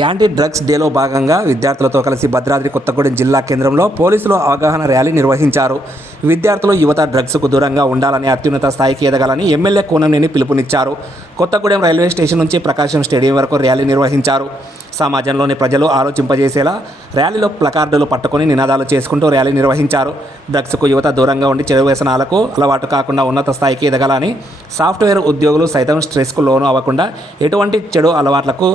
Anti drugs డేలో భాగంగా విద్యార్థులతో కలిసి భద్రాద్రి కొత్తగూడెం జిల్లా కేంద్రంలో పోలీసులు అవగాహన ర్యాలీ నిర్వహించారు. విద్యార్థులు యువత డ్రగ్స్కు దూరంగా ఉండాలని అత్యున్నత స్థాయికి ఎదగాలని ఎమ్మెల్యే కూనంనేని పిలుపునిచ్చారు. కొత్తగూడెం రైల్వే స్టేషన్ నుంచి ప్రకాశం స్టేడియం వరకు ర్యాలీ నిర్వహించారు. సమాజంలోని ప్రజలు ఆలోచింపజేసేలా ర్యాలీలో ప్లకార్డులు పట్టుకొని నినాదాలు చేసుకుంటూ ర్యాలీ నిర్వహించారు. డ్రగ్స్కు యువత దూరంగా ఉండి చెడు వ్యసనాలకు అలవాటు కాకుండా ఉన్నత స్థాయికి ఎదగాలని సాఫ్ట్వేర్ ఉద్యోగులు సైతం స్ట్రెస్కు లోను అవ్వకుండా ఎటువంటి చెడు అలవాట్లకు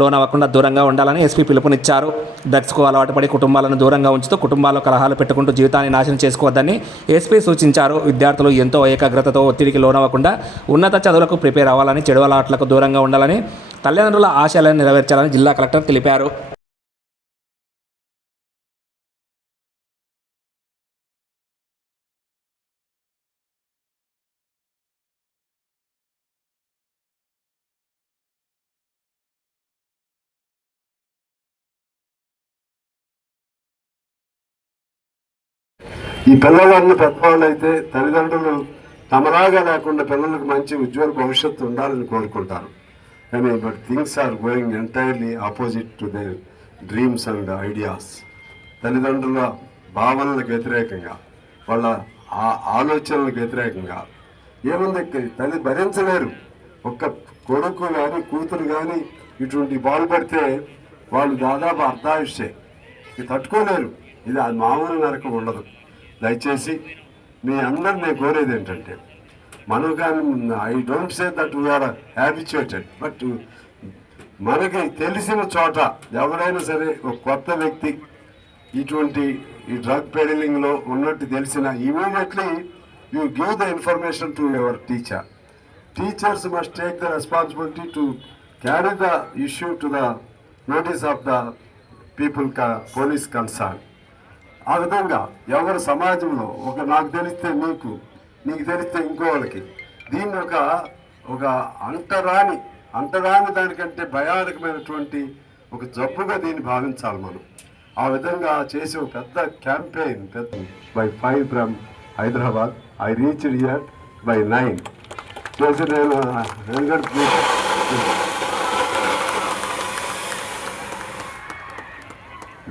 లోనవ్వకుండా దూరంగా ఉండాలని ఎస్పీ పిలుపునిచ్చారు. డ్రగ్స్కు అలవాటు పడి కుటుంబాలను దూరంగా ఉంచుతూ కుటుంబాల్లో కలహాలు పెట్టుకుంటూ జీవితాన్ని నాశనం చేసుకోవద్దని ఎస్పీ సూచించారు. విద్యార్థులు ఎంతో ఏకాగ్రతతో ఒత్తిడికి లోనవ్వకుండా ఉన్నత చదువులకు ప్రిపేర్ అవ్వాలని చెడు అలవాట్లకు దూరంగా ఉండాలని తల్లిదండ్రుల ఆశయాలను నెరవేర్చాలని జిల్లా కలెక్టర్ తెలిపారు. ఈ పిల్లవాళ్ళు పెద్దవాళ్ళు అయితే తల్లిదండ్రులు తమలాగా లేకుండా పిల్లలకు మంచి ఉజ్వల భవిష్యత్తు ఉండాలని కోరుకుంటారు. కానీ but things are going entirely opposite to the dreams and ideas తల్లిదండ్రుల భావనలకు వ్యతిరేకంగా వాళ్ళ ఆ- ఆలోచనలకు వ్యతిరేకంగా. ఏముంది తల్లి భరించలేరు. ఒక్క కొడుకు కానీ కూతురు కానీ ఇటువంటి బాగుపడితే వాళ్ళు దాదాపు అర్ధాయుష్యే. ఇది తట్టుకోలేరు. ఇది అది మామూలు నరకం ఉండదు. దయచేసి మీ అందరు నేను కోరేది ఏంటంటే మనం కానీ I don't say that we are habituated but మనకి తెలిసిన చోట ఎవరైనా సరే ఒక కొత్త వ్యక్తి ఇటువంటి ఈ డ్రగ్ పెడిలింగ్లో ఉన్నట్టు తెలిసిన immediately you give the information to your teacher teachers must take the responsibility to carry the issue to the notice of the people police concern ఆ విధంగా ఎవరు సమాజంలో ఒక నాకు తెలిస్తే నీకు నీకు తెలిస్తే ఇంకో వాళ్ళకి దీన్ని ఒక ఒక అంటరాని అంటరాని దానికంటే భయానకమైనటువంటి ఒక జబ్బుగా దీన్ని భావించాలి మనం. ఆ విధంగా చేసే ఒక పెద్ద క్యాంపెయిన్ పెద్ద by five from Hyderabad. I reach here by nine. చేసి నేను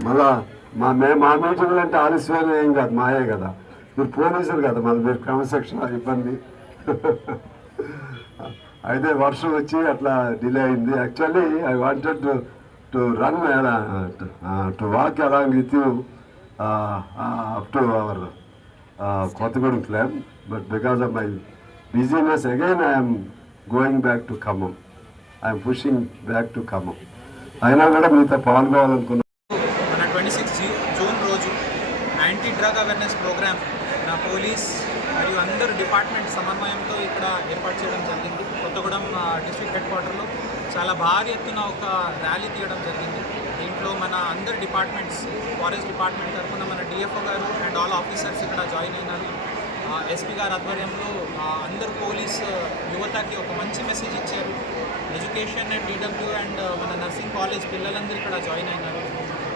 మళ్ళా మా మే మా మీటింగ్లు అంటే ఆలస్యమైన ఏం కాదు మాయే కదా. మీరు పోలీసులు కదా మళ్ళీ మీరు క్రమశిక్షణ ఇబ్బంది అయితే వర్షం వచ్చి అట్లా డిలే అయింది. Actually I wanted to to run to walk along with you up to our Kothagudem club but because of my business again I'm going back to Khammam I'm pushing back to Khammam అయినా కూడా మీతో పాల్గొవాలనుకున్నాను June రోజు anti drug awareness programme నా police మరియు అందరు department సమన్వయంతో ఇక్కడ ఏర్పాటు చేయడం జరిగింది. కొత్తగూడెం డిస్ట్రిక్ట్ హెడ్ క్వార్టర్లో చాలా భారీ ఎత్తున ఒక ర్యాలీ తీయడం జరిగింది. దీంట్లో మన అందరు డిపార్ట్మెంట్స్ ఫారెస్ట్ డిపార్ట్మెంట్ తరఫున మన డిఎఫ్ఓ గారు అండ్ ఆల్ ఆఫీసర్స్ ఇక్కడ జాయిన్ అయినారు. ఎస్పీ గారి ఆధ్వర్యంలో అందరు పోలీస్ యువతకి ఒక మంచి మెసేజ్ ఇచ్చారు. ఎడ్యుకేషన్ అండ్ డీడబ్ల్యూ అండ్ మన నర్సింగ్ కాలేజ్ పిల్లలందరూ ఇక్కడ జాయిన్ అయినారు.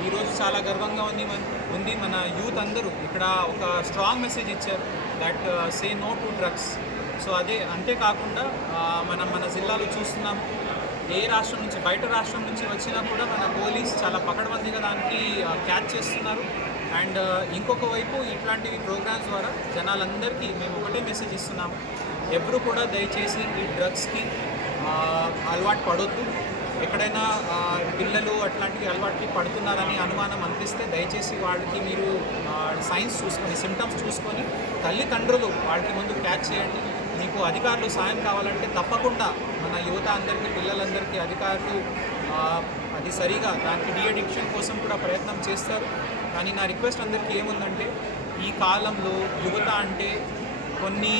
ఈరోజు చాలా గర్వంగా ఉంది మన ఉంది మన యూత్ అందరూ. ఇక్కడ ఒక స్ట్రాంగ్ మెసేజ్ ఇచ్చారు that say no to drugs so అదే అంతేకాకుండా మనం మన జిల్లాలో చూస్తున్నాం ఏ రాష్ట్రం నుంచి బయట రాష్ట్రం నుంచి వచ్చినా కూడా మన పోలీస్ చాలా పకడ్బందీగా దానికి క్యాచ్ చేస్తున్నారు. అండ్ uh, ఇంకొక వైపు ఇట్లాంటివి ప్రోగ్రామ్స్ ద్వారా జనాలందరికీ మేము ఒకటే మెసేజ్ ఇస్తున్నాము ఎవరు కూడా దయచేసి ఈ డ్రగ్స్కి అలవాటు పడొద్దు. ఎక్కడైనా పిల్లలు అట్లాంటివి అలవాటుకి పడుతున్నారని అనుమానం అనిపిస్తే దయచేసి వాళ్ళకి మీరు సైన్స్ చూసుకొని సిమ్టమ్స్ చూసుకొని తల్లిదండ్రులు వాళ్ళకి ముందు క్యాచ్ చేయండి. మీకు అధికారులు సాయం కావాలంటే తప్పకుండా మన యువత అందరికీ పిల్లలందరికీ అధికారులు అది సరిగా దానికి డీఅడిక్షన్ కోసం కూడా ప్రయత్నం చేస్తారు. కానీ నా రిక్వెస్ట్ అందరికీ ఏముందంటే ఈ కాలంలో యువత అంటే కొన్ని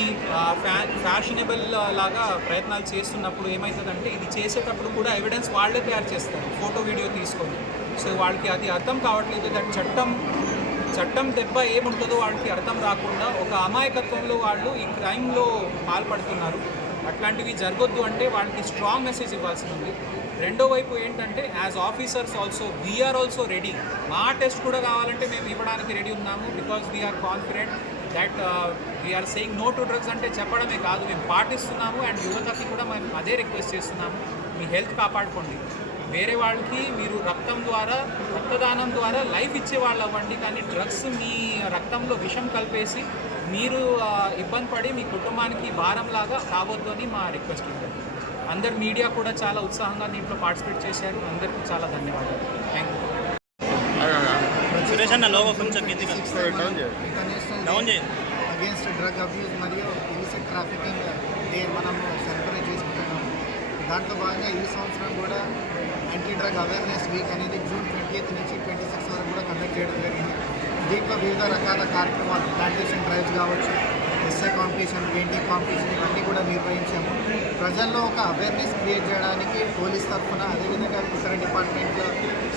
ఫ్యా ఫ్యాషనబుల్ లాగా ప్రయత్నాలు చేస్తున్నప్పుడు ఏమవుతుందంటే ఇది చేసేటప్పుడు కూడా ఎవిడెన్స్ వాళ్ళే తయారు చేస్తారు. ఫోటో వీడియో తీసుకొని. సో వాళ్ళకి అది అర్థం కావట్లేదు. దాని చట్టం చట్టం దెబ్బ ఏముంటుందో వాళ్ళకి అర్థం రాకుండా ఒక అమాయకత్వంలో వాళ్ళు ఈ క్రైమ్లో పాల్పడుతున్నారు. అట్లాంటివి జరగొద్దు అంటే వాళ్ళకి స్ట్రాంగ్ మెసేజ్ ఇవ్వాల్సి ఉంది. రెండో వైపు ఏంటంటే as officers also we're also ready. మా టెస్ట్ కూడా కావాలంటే మేము ఇవ్వడానికి రెడీ ఉన్నాము. Because we're confident. That we're saying no to drugs అంటే చెప్పడమే కాదు. మేము పాటిస్తున్నాము అండ్ యువతకి కూడా మేము అదే రిక్వెస్ట్ చేస్తున్నాము. మీ హెల్త్ కాపాడుకోండి. వేరే వాళ్ళకి మీరు రక్తం ద్వారా రక్తదానం ద్వారా లైఫ్ ఇచ్చే వాళ్ళు అవ్వండి. కానీ డ్రగ్స్ మీ రక్తంలో విషం కలిపేసి మీరు ఇబ్బంది పడి మీ కుటుంబానికి భారంలాగా కావద్దు అని మా రిక్వెస్ట్ ఉంటుంది అందరు మీడియా కూడా చాలా ఉత్సాహంగా దీంట్లో పార్టిసిపేట్ చేశారు. అందరికీ చాలా ధన్యవాదాలు. థ్యాంక్ యూ సురేష్ అన్న లోగో కొంచెం కిందికి డౌన్ చేయండి అగేన్స్ట్ డ్రగ్ అబ్యూస్ మరియు ఇలిసిట్ ట్రాఫికింగ్ డే మనము సెలబ్రేట్ చేసుకుంటున్నాము దాంట్లో భాగంగా ఈ సంవత్సరం కూడా యాంటీ డ్రగ్ అవేర్నెస్ వీక్ అనేది జూన్ ట్వంటీ నుంచి ట్వంటీ సిక్స్ వరకు కూడా కండక్ట్ చేయడం జరిగింది. దీంట్లో వివిధ రకాల కార్యక్రమాలు ప్లాంటేషన్ డ్రైవ్స్ కావచ్చు ఎస్ఐ కాంపిటీషన్ పెయింటింగ్ కాంపిటీషన్ ఇవన్నీ కూడా నిర్వహించాము. ప్రజల్లో ఒక అవేర్నెస్ క్రియేట్ చేయడానికి పోలీస్ తరఫున అదేవిధంగా ఇతర డిపార్ట్మెంట్ల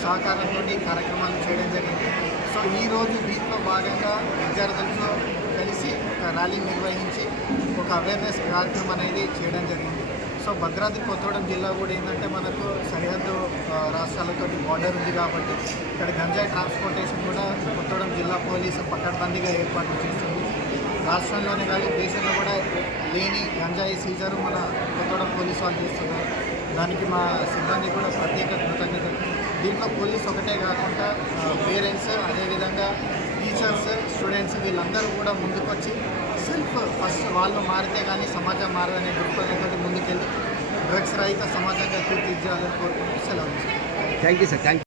సహకారంతో ఈ కార్యక్రమాలు చేయడం జరిగింది. సో ఈరోజు దీంట్లో భాగంగా విద్యార్థులతో కలిసి ఒక ర్యాలీ నిర్వహించి ఒక అవేర్నెస్ కార్యక్రమం అనేది చేయడం జరిగింది. సో భద్రాద్రి కొత్తగూడెం జిల్లా కూడా ఏంటంటే మనకు సరిహద్దు రాష్ట్రాలతో బార్డర్ ఉంది కాబట్టి ఇక్కడ గంజాయి ట్రాన్స్పోర్టేషన్ కూడా కొత్తగూడెం జిల్లా పోలీసు పకడ్బందీగా ఏర్పాటు చేస్తుంది. రాష్ట్రంలోనే కాదు దేశంలో కూడా లేని గంజాయి సీజరు మన కొత్తగూడెం పోలీసు వాళ్ళు చేస్తున్నారు. దానికి మా సిబ్బంది కూడా ప్రత్యేక కృతజ్ఞతలు. దీంట్లో పోలీస్ ఒకటే కాకుండా పేరెంట్స్ అదేవిధంగా టీచర్స్ స్టూడెంట్స్ వీళ్ళందరూ కూడా ముందుకొచ్చి సెల్ఫ్ ఫస్ట్ వాళ్ళు మారితే కానీ సమాజం మారదనే దృక్పథంతో ముందుకెళ్ళి డ్రగ్స్ రహిత సమాజంగా తీర్చిదిద్దాలని కోరుకుంటూ సెలవు థ్యాంక్ యూ సార్ థ్యాంక్